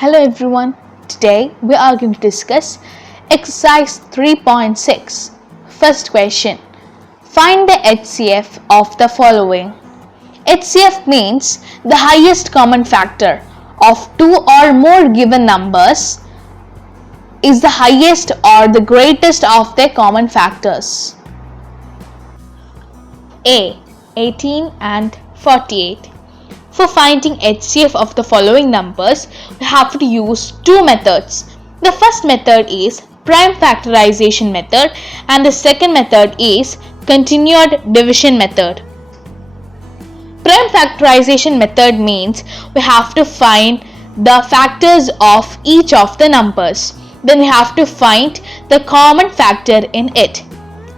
Hello everyone, today we are going to discuss exercise 3.6. First question, find the HCF of the following. HCF means the highest common factor of two or more given numbers is the highest or the greatest of their common factors. A. 18 and 48. For finding HCF of the following numbers, we have to use two methods. The first method is prime factorization method and the second method is continued division method. Prime factorization method means we have to find the factors of each of the numbers. Then we have to find the common factor in it.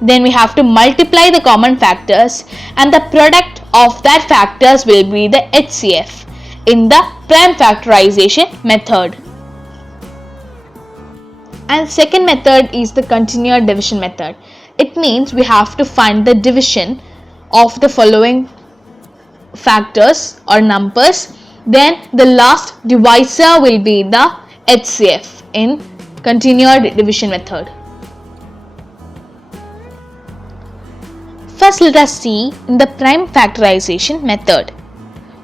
Then we have to multiply the common factors and the product of that factors will be the HCF in the prime factorization method. And second method is the continued division method. It means we have to find the division of the following factors or numbers. Then the last divisor will be the HCF in continued division method. First, let us see in the prime factorization method.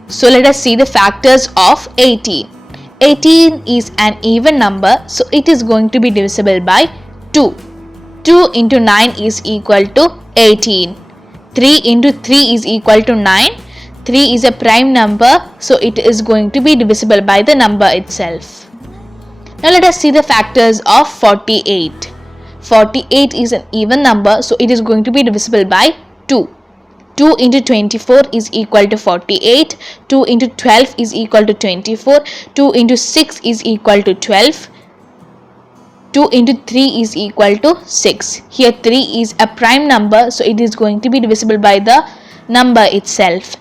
So, let us see the factors of 18. 18 is an even number, so it is going to be divisible by 2. 2 into 9 is equal to 18. 3 into 3 is equal to 9. 3 is a prime number, so it is going to be divisible by the number itself. Now, let us see the factors of 48. 48 is an even number, so it is going to be divisible by 2. 2 into 24 is equal to 48. 2 into 12 is equal to 24. 2 into 6 is equal to 12. 2 into 3 is equal to 6. Here 3 is a prime number, so it is going to be divisible by the number itself.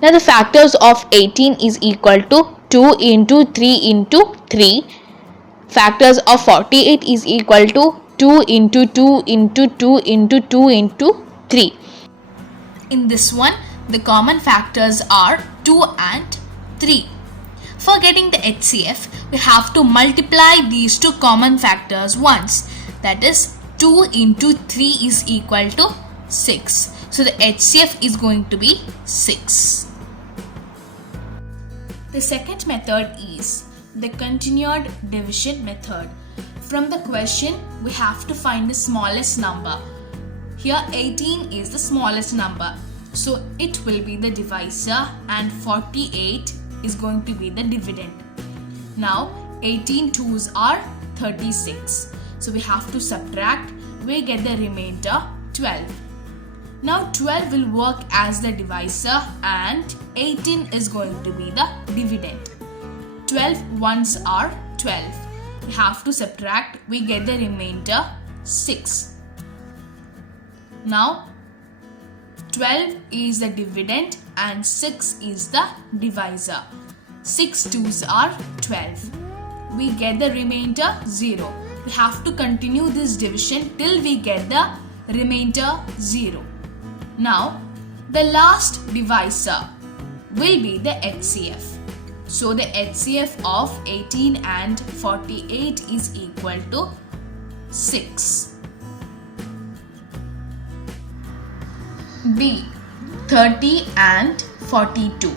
Now the factors of 18 is equal to 2 into 3 into 3. Factors of 48 is equal to 2 into 2 into 2 into 2 into 3. In this one, the common factors are 2 and 3. For getting the HCF, we have to multiply these two common factors once. That is 2 into 3 is equal to 6. So the HCF is going to be 6. The second method is the continued division method. From the question, we have to find the smallest number. Here 18 is the smallest number, so it will be the divisor and 48 is going to be the dividend. Now 18 twos are 36, so we have to subtract, we get the remainder 12. Now 12 will work as the divisor and 18 is going to be the dividend. 12 ones are 12. We have to subtract, we get the remainder 6. Now 12 is the dividend and 6 is the divisor. 6 twos are 12. We get the remainder 0. We have to continue this division till we get the remainder 0. Now the last divisor will be the HCF. So the HCF of 18 and 48 is equal to 6. B. 30 and 42.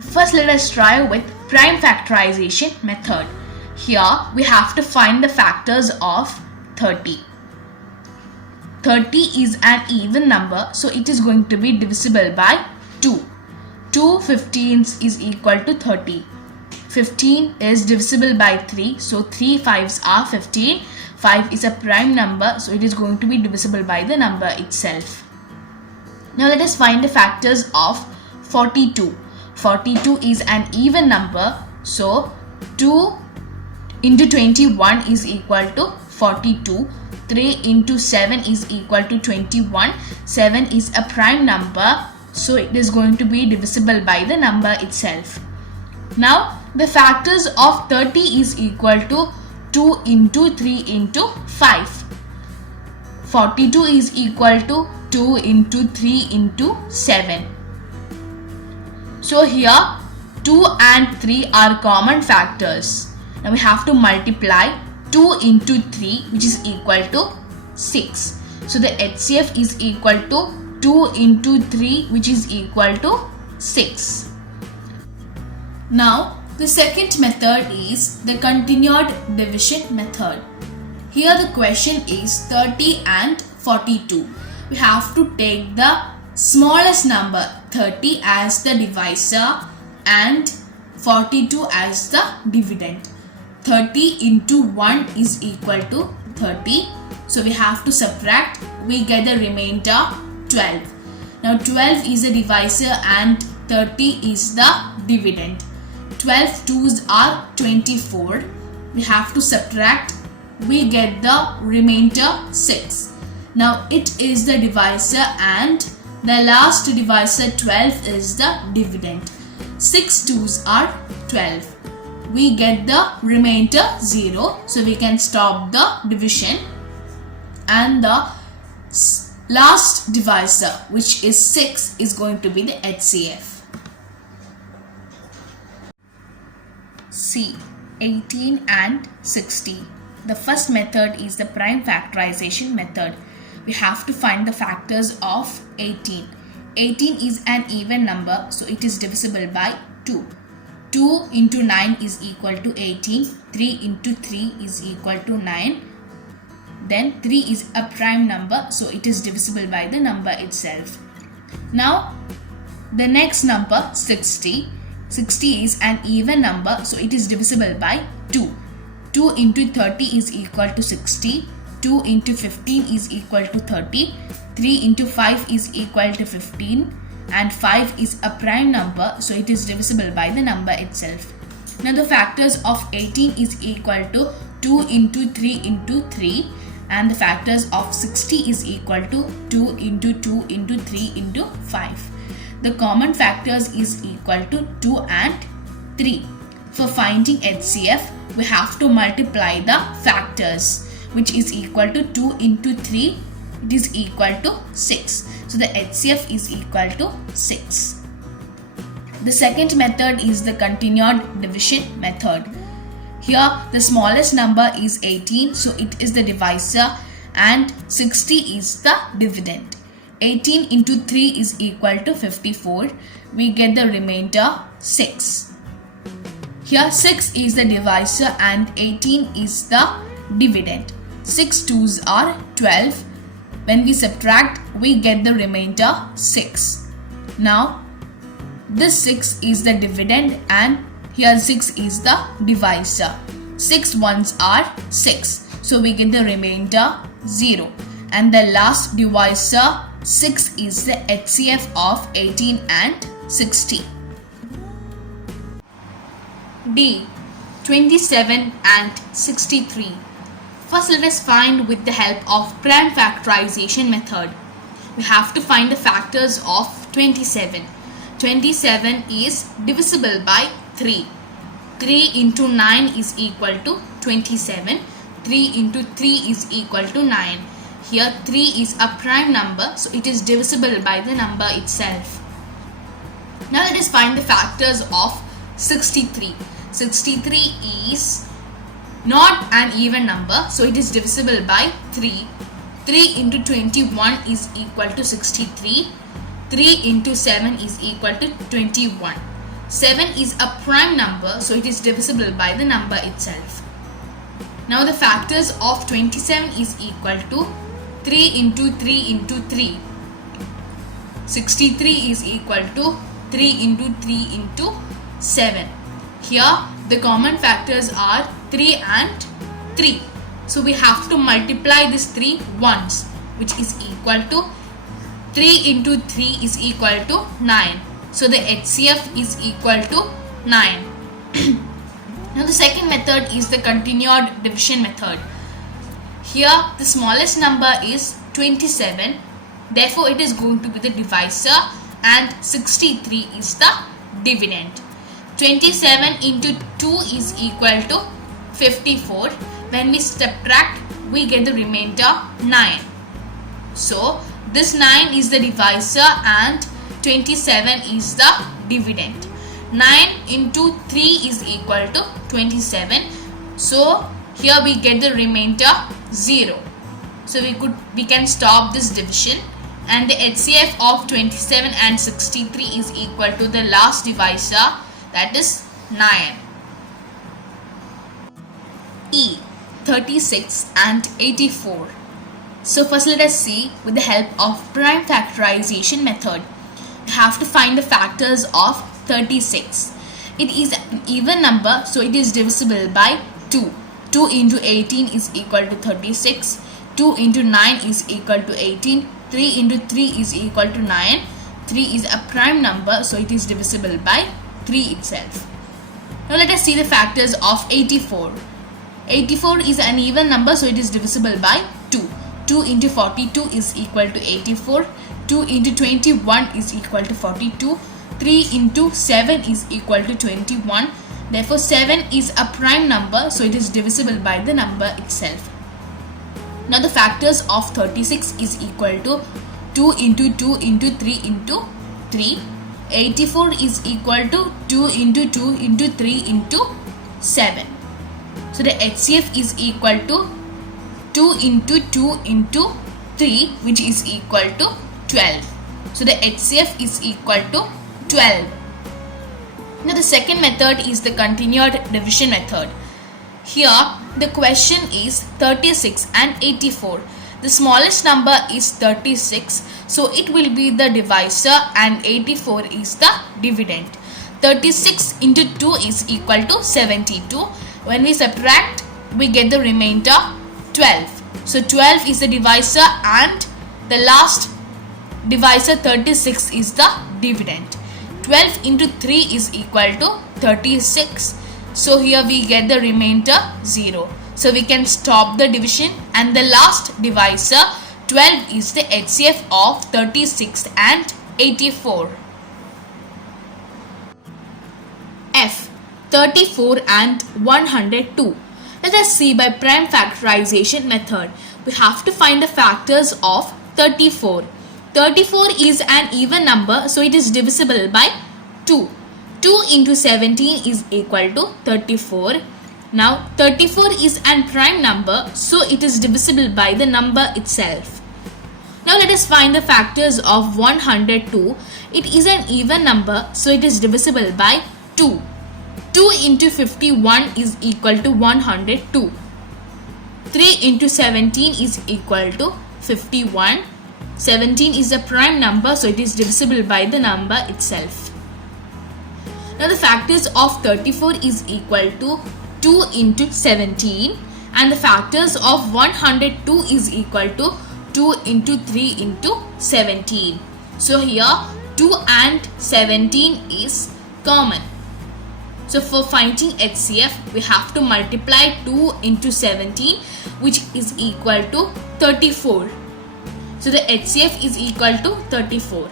First, let us try with prime factorization method. Here we have to find the factors of 30. 30 is an even number, so it is going to be divisible by 2. 2 15s is equal to 30. 15 is divisible by 3, so 3 5s are 15. 5 is a prime number, so it is going to be divisible by the number itself. Now let us find the factors of 42. 42 is an even number, so 2 into 21 is equal to 42. 3 into 7 is equal to 21. 7 is a prime number, so it is going to be divisible by the number itself. Now the factors of 30 is equal to 2 into 3 into 5. 42 is equal to 2 into 3 into 7. So here 2 and 3 are common factors. Now we have to multiply 2 into 3, which is equal to 6. So the HCF is equal to 2 into 3, which is equal to 6. Now the second method is the continued division method. Here the question is 30 and 42. We have to take the smallest number 30 as the divisor and 42 as the dividend. 30 into 1 is equal to 30. So we have to subtract. We get the remainder 12. Now 12 is the divisor and 30 is the dividend. 12 2s are 24. We have to subtract. We get the remainder 6. Now it is the divisor and the last divisor 12 is the dividend. 6 2s are 12. We get the remainder 0. So we can stop the division. And the last divisor, which is 6, is going to be the HCF. C. 18 and 60. The first method is the prime factorization method. We have to find the factors of 18. 18 is an even number, so it is divisible by 2. 2 into 9 is equal to 18. 3 into 3 is equal to 9. Then 3 is a prime number, so it is divisible by the number itself. Now the next number 60. 60 is an even number, so it is divisible by 2. 2 into 30 is equal to 60. 2 into 15 is equal to 30. 3 into 5 is equal to 15. And 5 is a prime number, so it is divisible by the number itself. Now the factors of 18 is equal to 2 into 3 into 3. And the factors of 60 is equal to 2 into 2 into 3 into 5. The common factors is equal to 2 and 3. For finding HCF, we have to multiply the factors, which is equal to 2 into 3. It is equal to 6. So the HCF is equal to 6. The second method is the continued division method. Here the smallest number is 18, so it is the divisor, and 60 is the dividend. 18 into 3 is equal to 54. We get the remainder 6. Here 6 is the divisor and 18 is the dividend. 6 2s are 12. When we subtract, we get the remainder 6. Now this 6 is the dividend and here 6 is the divisor. 6 1s are 6. So we get the remainder 0. And the last divisor 6 is the HCF of 18 and 60. D. 27 and 63. First let us find with the help of prime factorization method. We have to find the factors of 27. 27 is divisible by 3. 3 into 9 is equal to 27. 3 into 3 is equal to 9. Here 3 is a prime number, so it is divisible by the number itself. Now let us find the factors of 63. 63 is not an even number, so it is divisible by 3. 3 into 21 is equal to 63. 3 into 7 is equal to 21. 7 is a prime number, so it is divisible by the number itself. Now the factors of 27 is equal to 3 into 3 into 3. 63 is equal to 3 into 3 into 7. Here the common factors are 3 and 3. So we have to multiply this 3 once, which is equal to 3 into 3 is equal to 9. So the HCF is equal to 9. Now the second method is the continued division method. Here the smallest number is 27. Therefore it is going to be the divisor and 63 is the dividend. 27 into 2 is equal to 54. When we subtract, we get the remainder 9. So this 9 is the divisor and 27 is the dividend. 9 into 3 is equal to 27. So here we get the remainder 0. So we can stop this division, and the HCF of 27 and 63 is equal to the last divisor, that is 9. E. 36 and 84. So first let us see with the help of prime factorization method. We have to find the factors of 36. It is an even number, so it is divisible by 2. 2 into 18 is equal to 36. 2 into 9 is equal to 18. 3 into 3 is equal to 9. 3 is a prime number, so it is divisible by 3 itself. Now let us see the factors of 84. 84 is an even number, so it is divisible by 2. 2 into 42 is equal to 84. 2 into 21 is equal to 42. 3 into 7 is equal to 21. Therefore 7 is a prime number, so it is divisible by the number itself. Now the factors of 36 is equal to 2 into 2 into 3 into 3. 84 is equal to 2 into 2 into 3 into 7. So the HCF is equal to 2 into 2 into 3, which is equal to 12. So the HCF is equal to 12. Now the second method is the continued division method. Here the question is 36 and 84. The smallest number is 36, so it will be the divisor, and 84 is the dividend. 36 into 2 is equal to 72. When we subtract, we get the remainder 12. So 12 is the divisor, and the last divisor 36 is the dividend. 12 into 3 is equal to 36. So here we get the remainder 0. So we can stop the division, and the last divisor 12 is the HCF of 36 and 84. F. 34 and 102. Let us see by prime factorization method. We have to find the factors of 34. 34 is an even number, so it is divisible by 2. 2 into 17 is equal to 34. Now 34 is an prime number, so it is divisible by the number itself. Now let us find the factors of 102. It is an even number, so it is divisible by 2. 2 into 51 is equal to 102. 3 into 17 is equal to 51. 17 is a prime number, so it is divisible by the number itself. Now the factors of 34 is equal to 2 into 17, and the factors of 102 is equal to 2 into 3 into 17. So here 2 and 17 is common. So for finding HCF, we have to multiply 2 into 17, which is equal to 34. So the HCF is equal to 34.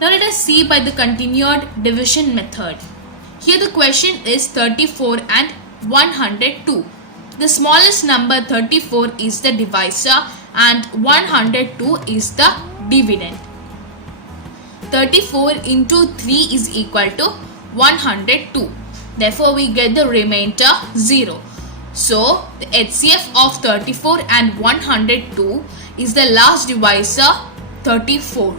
Now let us see by the continued division method. Here the question is 34 and 102. The smallest number 34 is the divisor, and 102 is the dividend. 34 into 3 is equal to 102. Therefore we get the remainder 0. So the HCF of 34 and 102 is the last divisor 34.